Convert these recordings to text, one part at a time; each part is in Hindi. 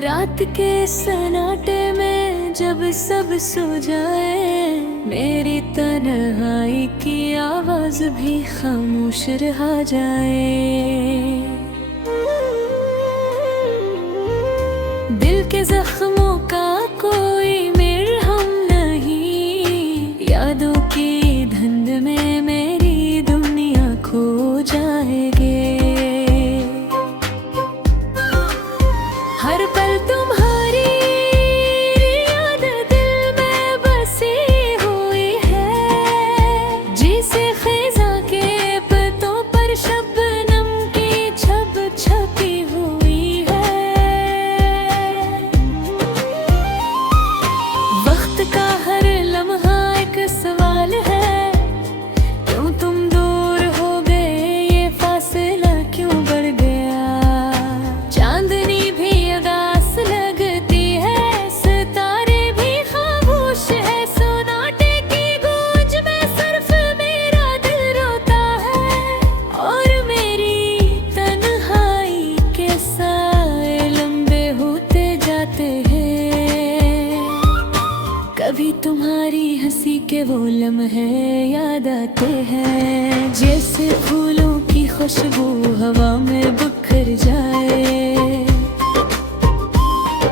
रात के सन्नाटे में जब सब सो जाए, मेरी तन्हाई की आवाज भी खामोश रह जाए। दिल के जख्मों का कोई मरहम नहीं, यादों की धुंध में मेरी दुनिया खो जाएगी। हर पल तुम्हारी याद दिल में बसी हुई है, जिसे खिज़ा के पत्तों पर शबनम की छप छपी हुई है। वक्त का हर लम्हा एक सवाल है, क्यों तुम दूर हो गए, ये फासला क्यों बढ़ गया। चांदनी कभी तुम्हारी हंसी के वो लम्हे याद आते हैं, जैसे फूलों की खुशबू हवा में बिखर जाए।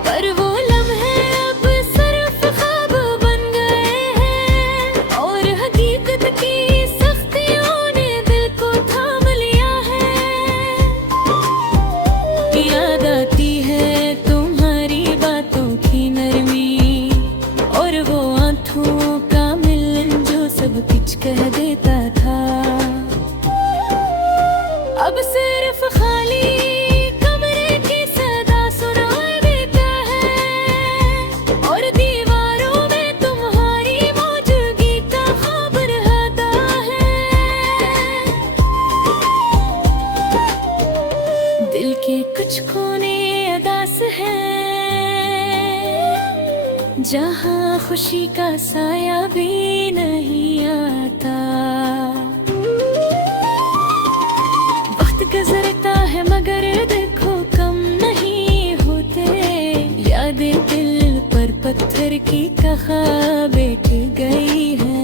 पर वो लम्हे अब सिर्फ ख्वाब बन गए हैं, और हकीकत की सख्तियों ने दिल को थाम लिया है। याद आती है तुम्हारी बातों की नरमी, और वो आँखों का मिलन जो सब कुछ कह देता था। अब सिर्फ खाली कमरे की सदा सुनाई देता है, और दीवारों में तुम्हारी मौजूदगी का ख्वाब रहता है। दिल के कुछ कोने अदास हैं, जहाँ खुशी का साया भी नहीं आता। वक्त गुजरता है मगर देखो कम नहीं होते, यादें दिल पर पत्थर की कहा बैठ गई है।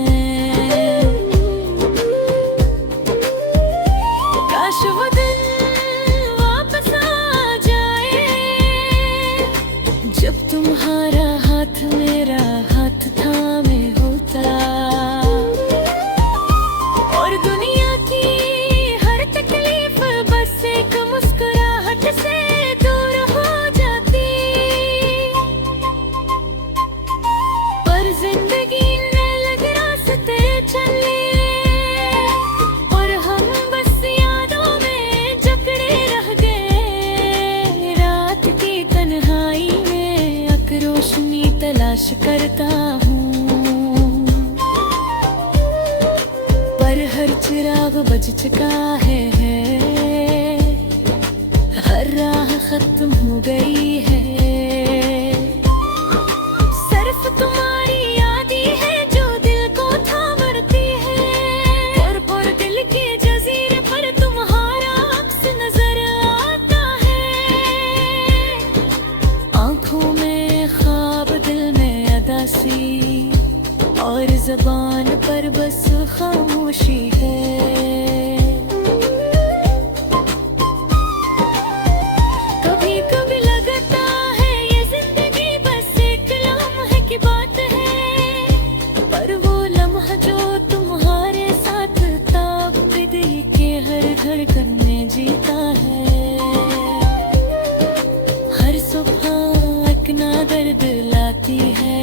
काश वो दिन वापस आ जाए, जब तुम्हारा हाथ मेरा हाथ थामे होता, और दुनिया की हर तकलीफ बस एक मुस्कुराहट से दूर हो जाती। पर जिंदगी ने लग रास्ते चल लिए, और हम बस यादों में जकड़े रह गए। रात की तन्हाई में एक रोशनी तलाश करता हूँ, पर हर चिराग बज चुका है। हर राह खत्म हो गई है, सिर्फ तुम्हारी याद ही है जो दिल को थामती है। और दिल के जजीरे पर तुम्हारा अक्स नजर आता है। आँखों में ख्वाब, दिल में अदासी, और ज़बान पर बस खामोशी है। कभी कभी लगता है ये जिंदगी बस एक लम्हे की बात है, पर वो लम्हा जो तुम्हारे साथ था दिल के हर धड़कन में जीता है। हर सुबह एक ना दर्द लाती है,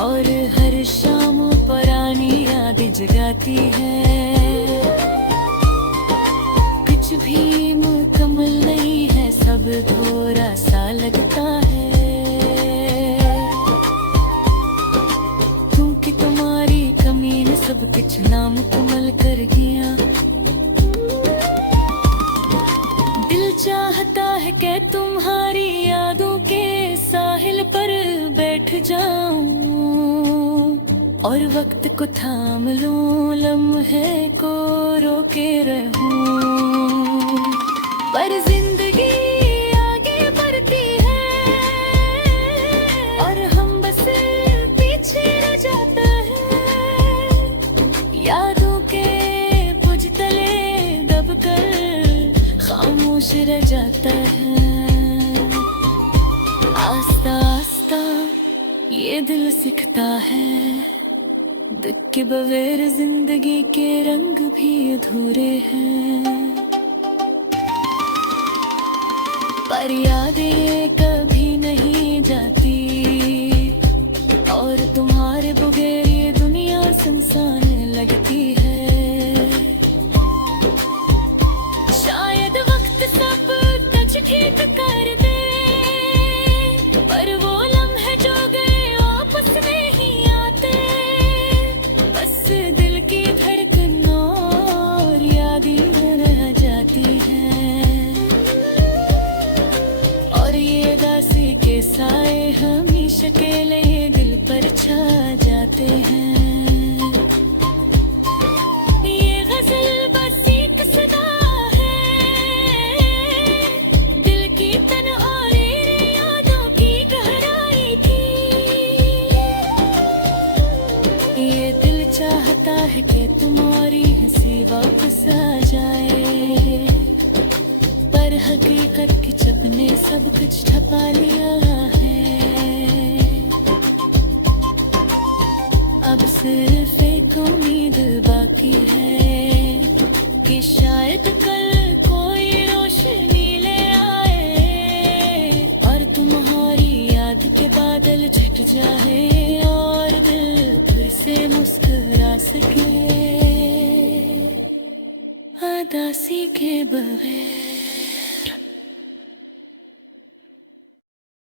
और हर शाम पुरानी यादें जगाती है। कुछ भी मुकम्मल नहीं है, सब थोड़ा सा लगता है, क्योंकि तुम्हारी कमी ने सब कुछ नामुकम्मल कर दिया। दिल चाहता है कि तुम्हारी यादों के साहिल पर बैठ जाऊं, और वक्त को थाम लूं, लम्हे को रोके रहूं। पर जिंदगी आगे बढ़ती है, खामोश रह जाता है। आस्ता आस्ता ये दिल सीखता है, दुख के बगैर जिंदगी के रंग भी अधूरे हैं। पर यादें कभी नहीं जाती, और तुम्हारे बगैर ये दुनिया सुनसान लगती है। शायद वक्त सब कुछ ठीक कर दे, पर वो लम्हे जो गए वापस नहीं आते। बस दिल की धड़कन और यादें रह जाती हैं, और ये दासी के साए हमेशा अकेले दिल पर छा जाते हैं। ये गजल बस एक सदा है, दिल की तन और यादों की गहराई थी। ये दिल चाहता है कि तुम्हारी हंसी वापस आ जाए, पर हकीकत के सपने सब कुछ छपा लिया है। अब सिर्फ एक उम्मीद बाकी है कि शायद कल कोई रोशनी ले आए, और तुम्हारी याद के बादल छट जाए, और दिल फिर से मुस्कुरा सके उदासी के बगैर।